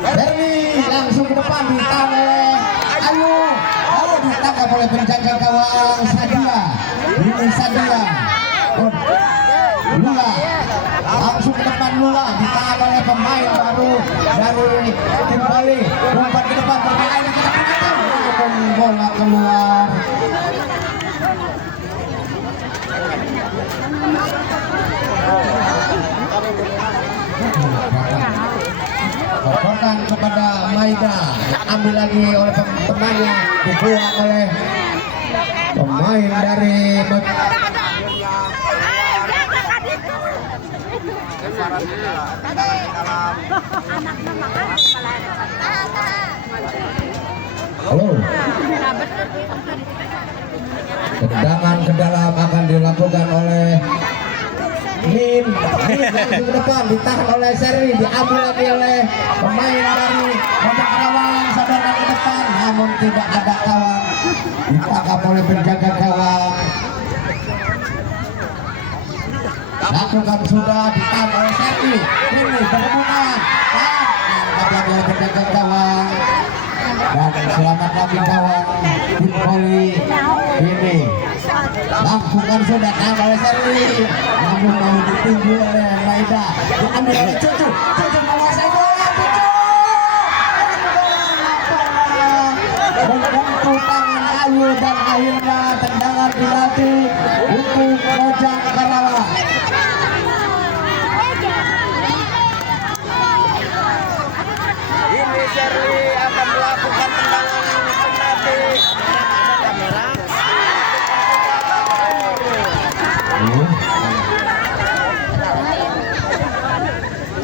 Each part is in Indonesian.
Berli langsung ke depan ditahan oleh Ayu. Oh, ditangkap oleh penjaga gawang Sadia. Ini Sadia. Lula langsung ke depan, Lula ditahan oleh pemain baru dari tim Bali. Umpan ke depan bermain ke depan, bola keluar. Kokokan kepada Maida, ambil lagi oleh temannya, dibuang oleh pemain dari halo. Tendangan ke dalam akan dilakukan oleh Min langsung ke depan, ditahan oleh Seri, diambil lagi oleh pemain dari Kota Karawang, sadarkan ke depan, namun tidak ada kawan, ditangkap oleh penjaga gawang. Lakukan sudah, ditahan oleh Seri, ini berhubungan, tangkap lagi oleh penjaga gawang, dan selamat lagi gawang tim Bali ini. Lakukan sudah, tahan oleh Seri, namun mau ditinggi oleh Maida, diambil oleh Cucu, Cucu menguasai bola, Cucu menyentuh tangan Ayu dan akhirnya tendangan dilatih untuk Mojang Karawang. Ini Seri akan melakukan tendangan penalti.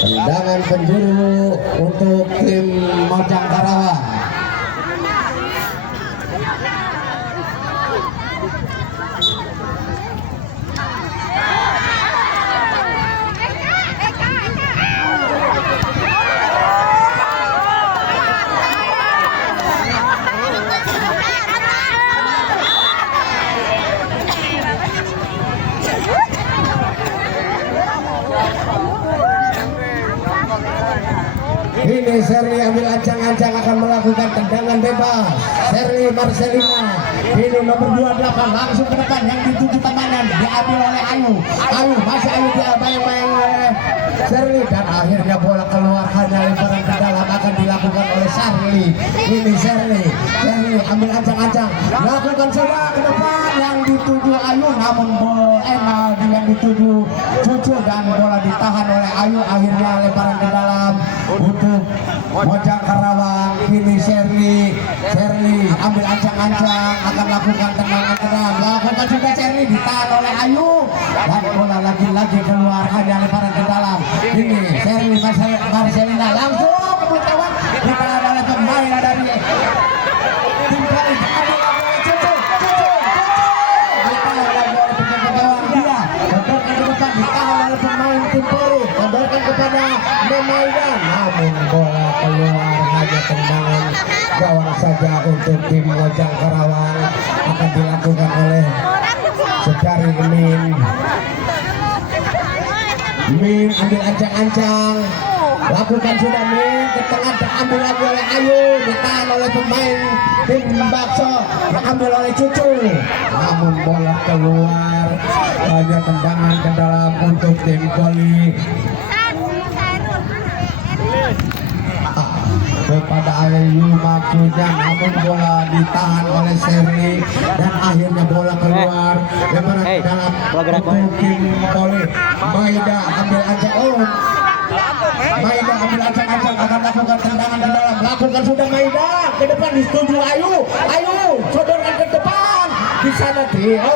Tendangan penjuru untuk tim Mojang Karawang. Ini Seri ambil ancang-ancang akan melakukan tendangan bebas. Seri Marcelina, ini nomor 28 langsung ke depan, yang dituju temannya diambil oleh Ayu. Ayu masih Ayu, dia main-main oleh Seri dan akhirnya bola keluar, hanya lemparan ke dalam akan dilakukan oleh Sari. Ini Seri ambil ancang-ancang, lakukan sudah ke depan, yang dituju Ayu, namun bola yang dituju Cucu dan bola ditahan oleh Ayu, akhirnya lemparan ke dalam untuk Mojang Karawang. Ini Seri ambil ancang-ancang akan lakukan tendangan ke dalam, lakukan juga Seri, ditahan oleh Ayu dan bola lagi-lagi keluar, hanya lemparan ke dalam. Ini Seri Marcelina langsung ke gawang, ditahan oleh pemain dari tim Bali, diambil oleh Cucu, ditahan lagi oleh penjaga gawang, dia kendorkan ke depan, ditahan oleh pemain tim Bali, kendorkan kepada Maida, namun bola keluar, hanya tendangan gawang saja untuk tim Mojang Karawang. Akan dilakukan oleh Sedari Min ambil ancang-ancang, lakukan sudah Min ke tengah, diambil lagi oleh Ayu, ditahan oleh pemain tim Bakso, diambil oleh Cucu, namun bola keluar, hanya tendangan ke dalam untuk tim Bali. Kepada Ayu maksudnya, namun bola ditahan oleh Seri dan akhirnya bola keluar, lemparan ke dalam untuk tim Bali. Maida ambil ancang, Maida ambil ancang-ancang akan lakukan tendangan ke dalam, lakukan sudah Maida ke depan, disetujui Ayu, sodorkan ke depan, di sana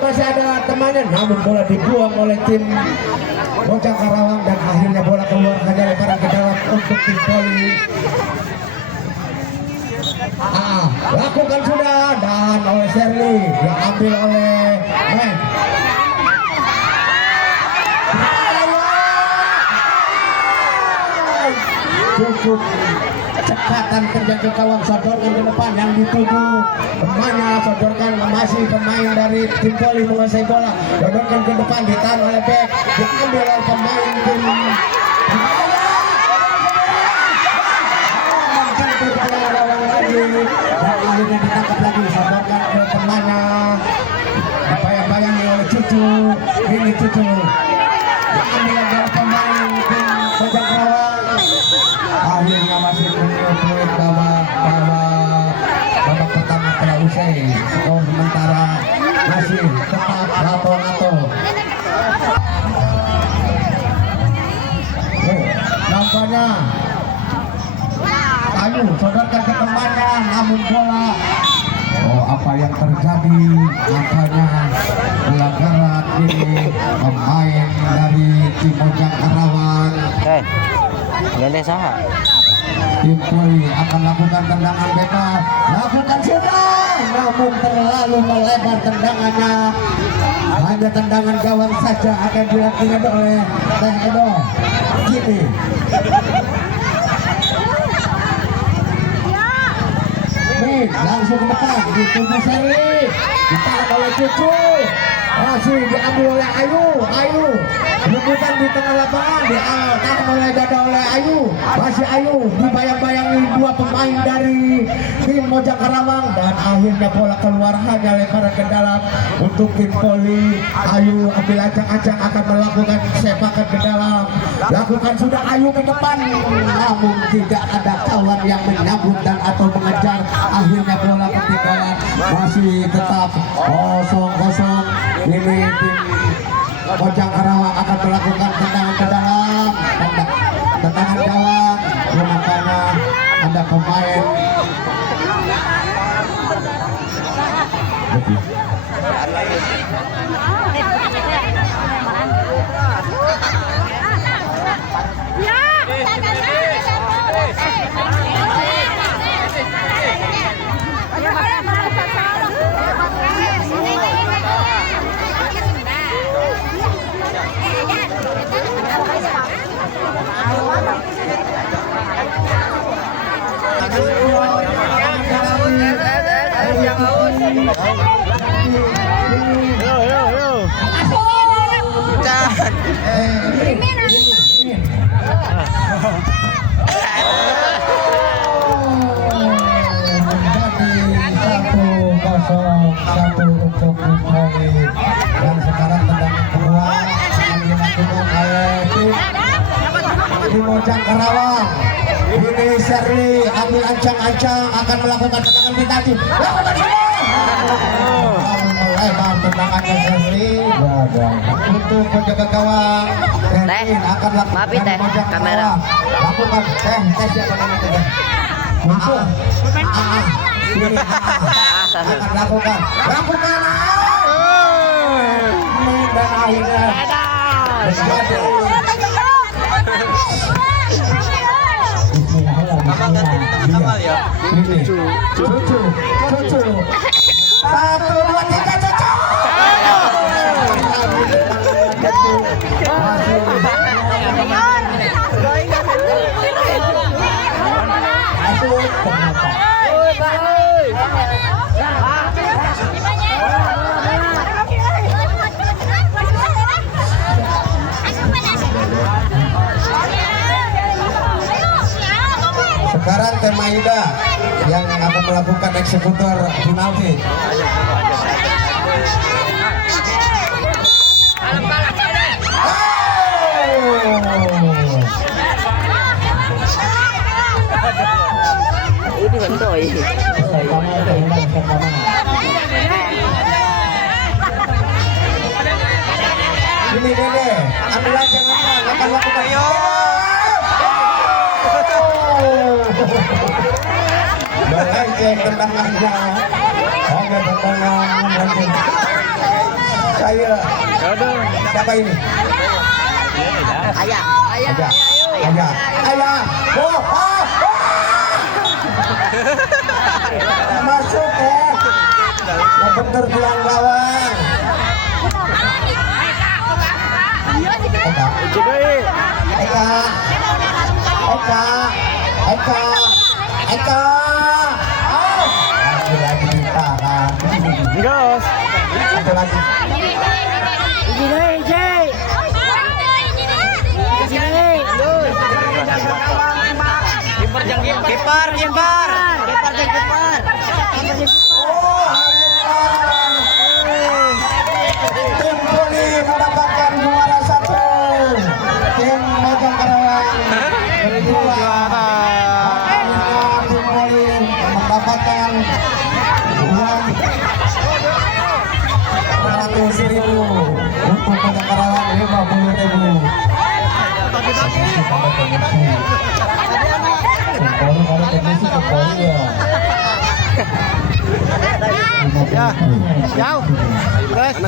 masih ada temannya, namun bola dibuang oleh tim Mojang Karawang dan akhirnya bola keluar hanya lebaran ke dalam untuk tim Poli. Lakukan sudah dan oleh Sherly diambil oleh Men. Cukup cekatan kerja ke kawan, sodorkan ke depan yang dituju kemana, sodorkan masih pemain dari tim Poli menguasai bola, sodorkan ke depan ditahan oleh back, diambil oleh pemain tim dan akhirnya ditangkap lagi, sodorkan ke kemana, bayang-bayangi oleh Cucu, ini Cucu diambil oleh pemain tim Mojang Karawang. Akhirnya masih menutup babak pertama telah usai. Skor sementara masih tetap lato-lato. Nampaknya Ayu sodorkan ke temannya, namun bola apa yang terjadi? Nampaknya pelanggaran ini pemain dari tim Mojang Karawang. Ganda saha. Tim Poli akan lakukan tendangan bebas, lakukan sudah, namun terlalu melebar tendangannya. Hanya tendangan gawang saja akan dilakukan oleh Teh Edo. Gini. Nih, langsung ke depan, dituju Sherly, ditahan oleh Cucu. Masih diambil oleh Ayu, rebutan di tengah lapangan, ditahan oleh dada oleh Ayu, masih Ayu, dibayang-bayangi dua pemain dari tim Mojang Karawang dan akhirnya bola keluar hanya lebaran ke dalam untuk tim Poli. Ayu ambil acak-acak akan melakukan sepakan ke dalam, lakukan sudah Ayu ke depan, namun tidak ada kawan yang menyambut dan atau mengejar. Akhirnya bola ketinggalan, masih tetap 0-0. Ini tim Mojang Karawang akan melakukan tendangan ke dalam, tendangan gawang, makanya ada pemain satu untuk Poli. Dan sekarang tendangan kedua akan dilakukan oleh tim Mojang Karawang. Ini Sherly ambil ancang-ancang akan melakukan tendangan pitati. Lakukan melebar tendangannya Sherly untuk penjaga gawang. Kevin akan lakukan Mojang Karawang. Lakukan tes siapa namanya? Ini akan lakukan dan akhirnya Cucu 1, 2, 3 Cucu. Sekarang tema Ida yang akan melakukan eksekutor penalti. Ini bentoy. Ini Dede, ambil aja akan lakukan. Baik tendangannya, ada tendangan lanjut. Saya. Siapa ini? Ayah. Ayah. Oh. Masuk ya. Yang bener tulang gawang. Eka. Lagi ditahan. Gas. Satu lagi. Kiper. Tim Poli mendapatkan juara 1. Tim Bajang Karawang kedua. Tim Poli mendapatkan uang 100.000 untuk Bajang Karawang 50.000. Jauh. Guys.